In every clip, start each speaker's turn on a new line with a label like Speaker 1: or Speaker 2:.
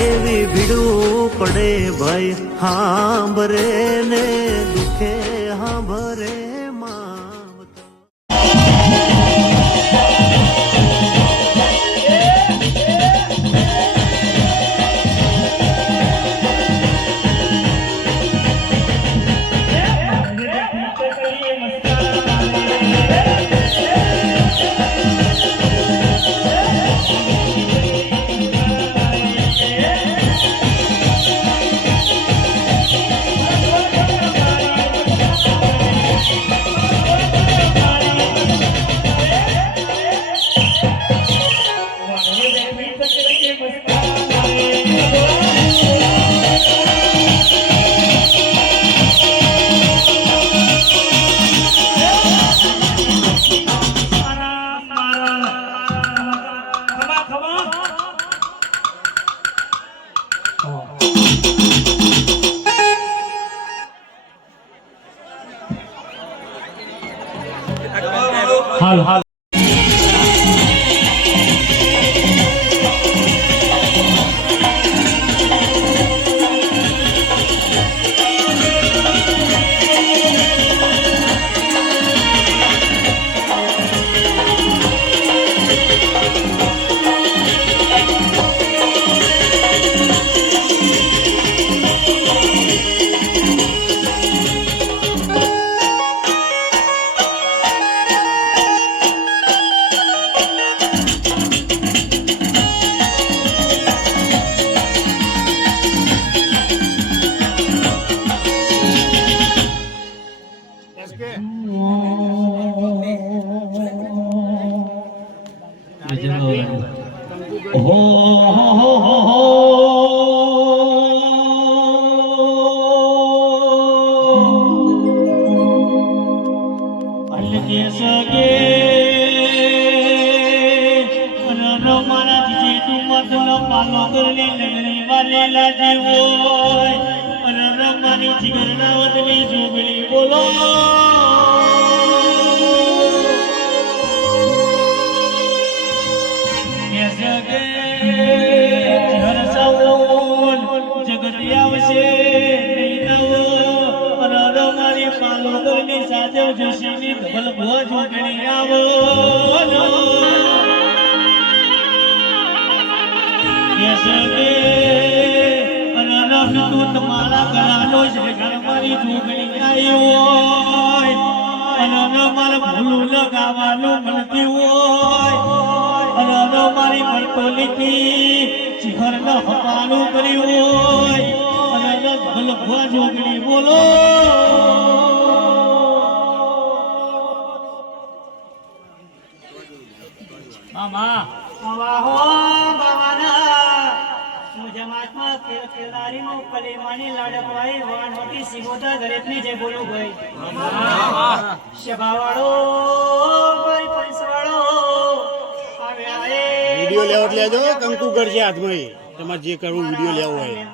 Speaker 1: એવી ભીડું પડે ભાઈ હાંભરે ને
Speaker 2: અલગે સગે અનન મારા જીજી તું મતલ પાલો કરલી નગરી જીવો અનન મારી જીગરના વતની જોગળી બોલો. સાથે જશીની ધબલ ભોજ ગણી આવો તમારા ગળાનો ઘર મારી જોગણી આવ્યો અરર મારે ભૂલું લગાવવાનું મનતી હોય. અરર મારી ભરતોલીથી ચિહર ન હવાનું કર્યું હોય. અરર ભલભવા જોગણી બોલો. મામા
Speaker 3: વાહો બાવાના હું જમાતમાં ખેલાડીનો કલેમાની લાડકવાઈ વાણ હોતી સિમોતા દરેકની જય બોલું ભાઈ શભાવાળો ભાઈ આવે
Speaker 4: વીડિયો લેવો એટલે લેજો કંકુ કરજે હાથમાં. તમારે જે કરવું વીડિયો લેવો હોય.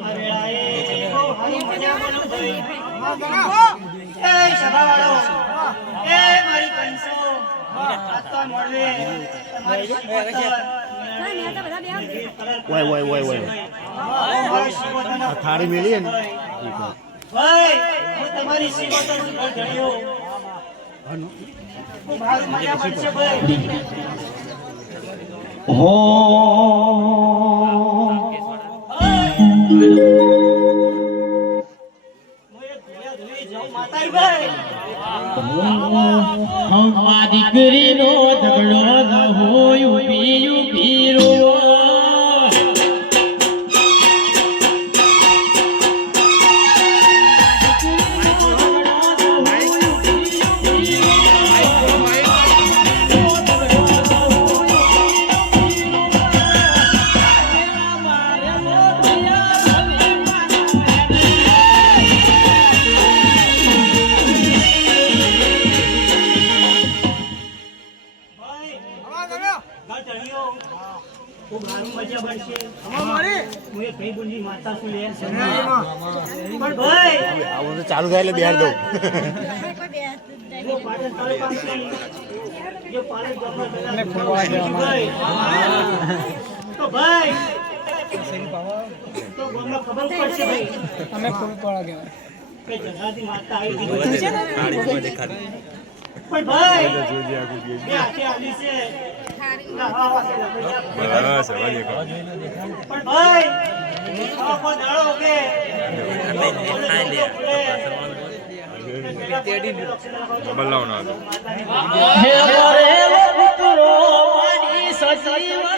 Speaker 3: મારી હારી મજા બોલું ભાઈ એ શભાવાળો એ મારી પંચો આત્મા મળવે તમારી
Speaker 4: વાય વાય વાય વાય.
Speaker 3: મારી શિકોતરનો
Speaker 4: આ થાળી મેલી ને?
Speaker 3: ભાઈ હું તમારી મજા પડશે ભાઈ.
Speaker 2: હો.
Speaker 3: હું જાઉં માતાઈ ખૂબ સારું મજા પડશે. હું એક ભાઈ બોલની માતા છું લે પણ ભાઈ
Speaker 4: આવું તો ચાલુ થાય એટલે બિહાર દઉં.
Speaker 3: જો પાટણ તાલુકામાંથી જો પાટણ ગામના પેલા ભાઈ ભાઈ. તો તમને ખબર પડશે ભાઈ.
Speaker 4: અમે ફૂલ પડા કહેવાય
Speaker 3: કે જગાથી માતા આવી ગઈ. પણ ભાઈ આલી છે. ના, હા, હા, પણ ભાઈ આ દાડો કે હે મોરે પુત્રો મારી સજીવન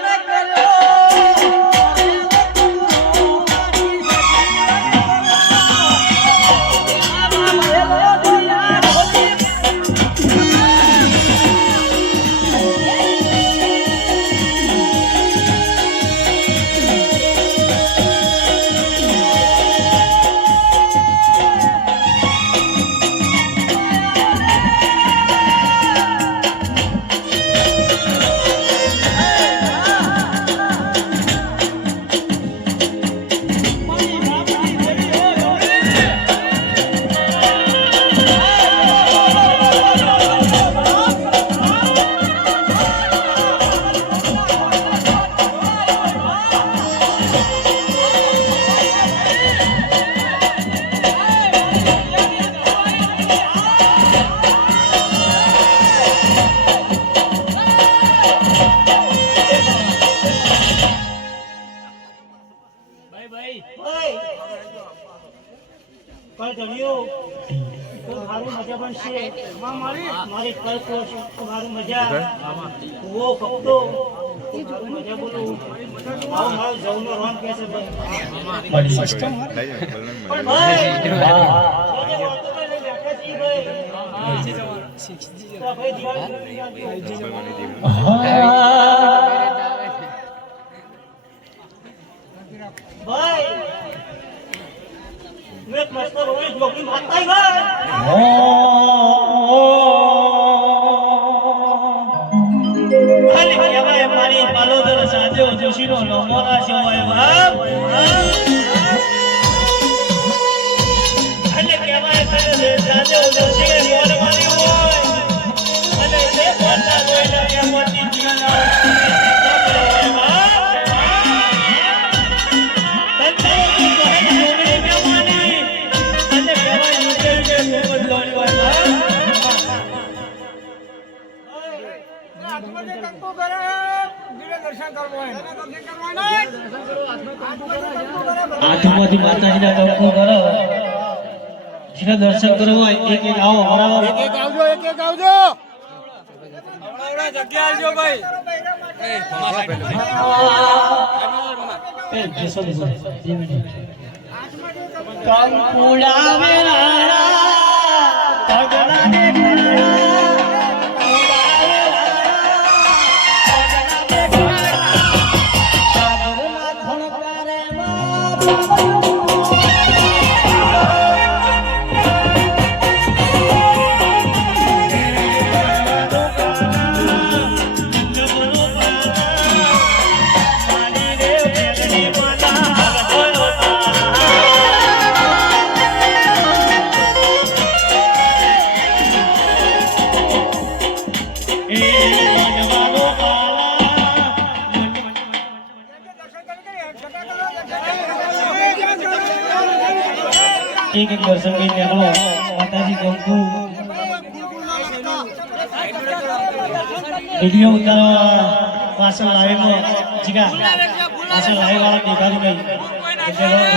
Speaker 3: મારી કઈ કોશ ખૂબ સારું મજા ખૂબ સારું મજા બોલું કે છે ભાઈ પણ ભાઈ જે વાતો તો લઈ જોશીનો નમોના છે બાપ
Speaker 2: આઠમાંથી માતાજીના દર્શન કરો. જેને દર્શન કરવું હોય એક એક આવો બરાબર
Speaker 5: એક આવજો એક એક આવજો.
Speaker 2: જગ્યા આવજો ભાઈ. કંકુડા વેરાળા તગડા ને એક નીકળો માતાજી ગમતું વીડિયો ઉતારવા પાછળ લાઈવમાં જીગા. પાછળ લાઈવ વાળા દેખાતું નહીં.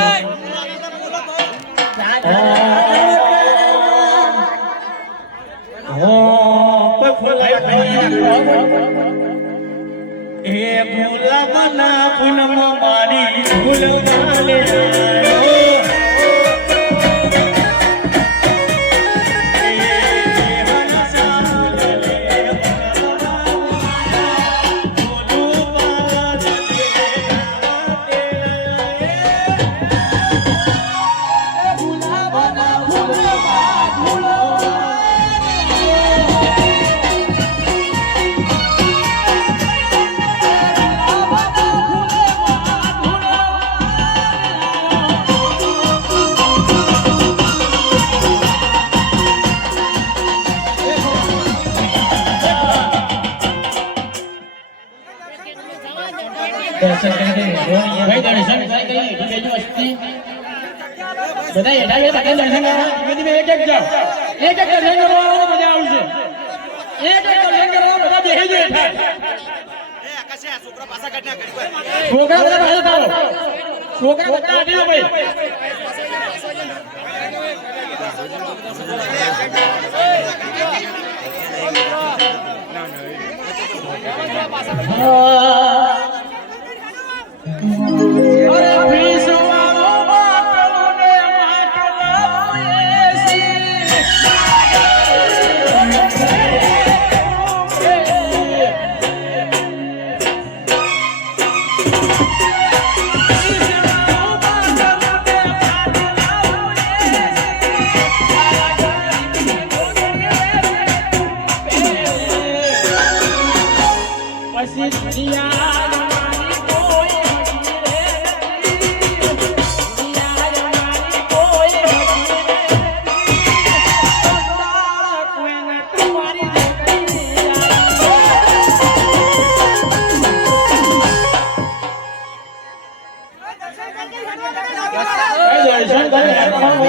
Speaker 2: એ ગુલાબના પૂનમ મારી ફૂલમાં
Speaker 4: એક એક કરવા આવો મજા આવશે એક એક દર્શન કરવા બધા બેસી જાય છોકરા બધા બધા દો ભાઈ અરે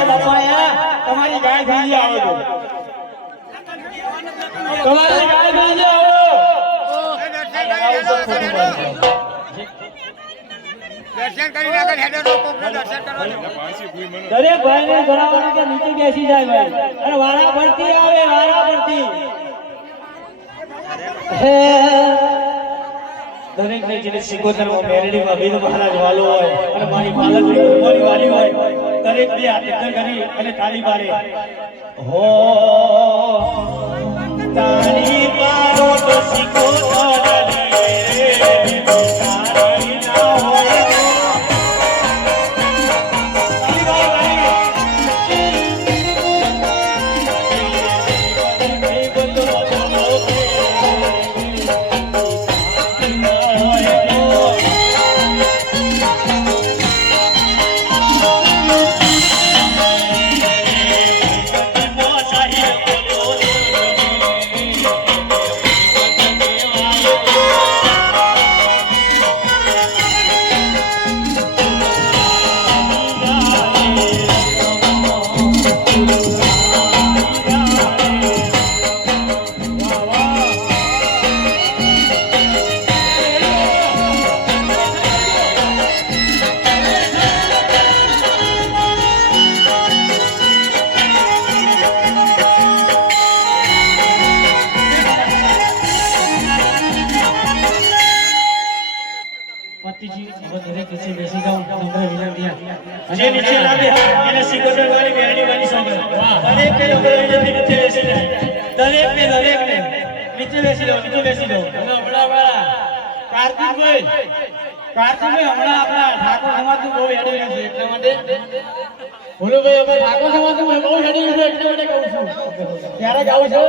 Speaker 4: તમારા ગાય થઈ આવો તો. તમારી ગાય થઈ આવો
Speaker 5: દર્શન કરી નાખે હેડર કોકને દર્શન કરવા દો.
Speaker 4: દરેક ભાઈ ને જણાવવાનું કે નીચે બેસી જાય ભાઈ. અને વારા ફરતી આવે વારા ફરતી દરેક ને જેને સિકોતરમાં મેરડી માં ભીલ મહારાજ વાલો હોય અને મારી પાલકની ઉંમરની વાલી હોય દરેક ને હાથ કરી અને તાળી મારે. હો. તાળી મારો તો સિકોતર દરેક ને અંગ્રેજી નીચે બેસી જાય દરેક ને દરેક ને નીચે બેસી જાઓ નીચે બેસી જાઓ હમણાં હમણાં કાર્તિકભાઈ કાર્તિકભાઈ હમણાં આપણા ઠાકોર સમાજનું બહુ હેડી છે એટલા માટે બોલો ભાઈ અમે ઠાકોર સમાજનું બહુ હેડી છે એટલે માટે કહું છું ક્યારે જાવ છો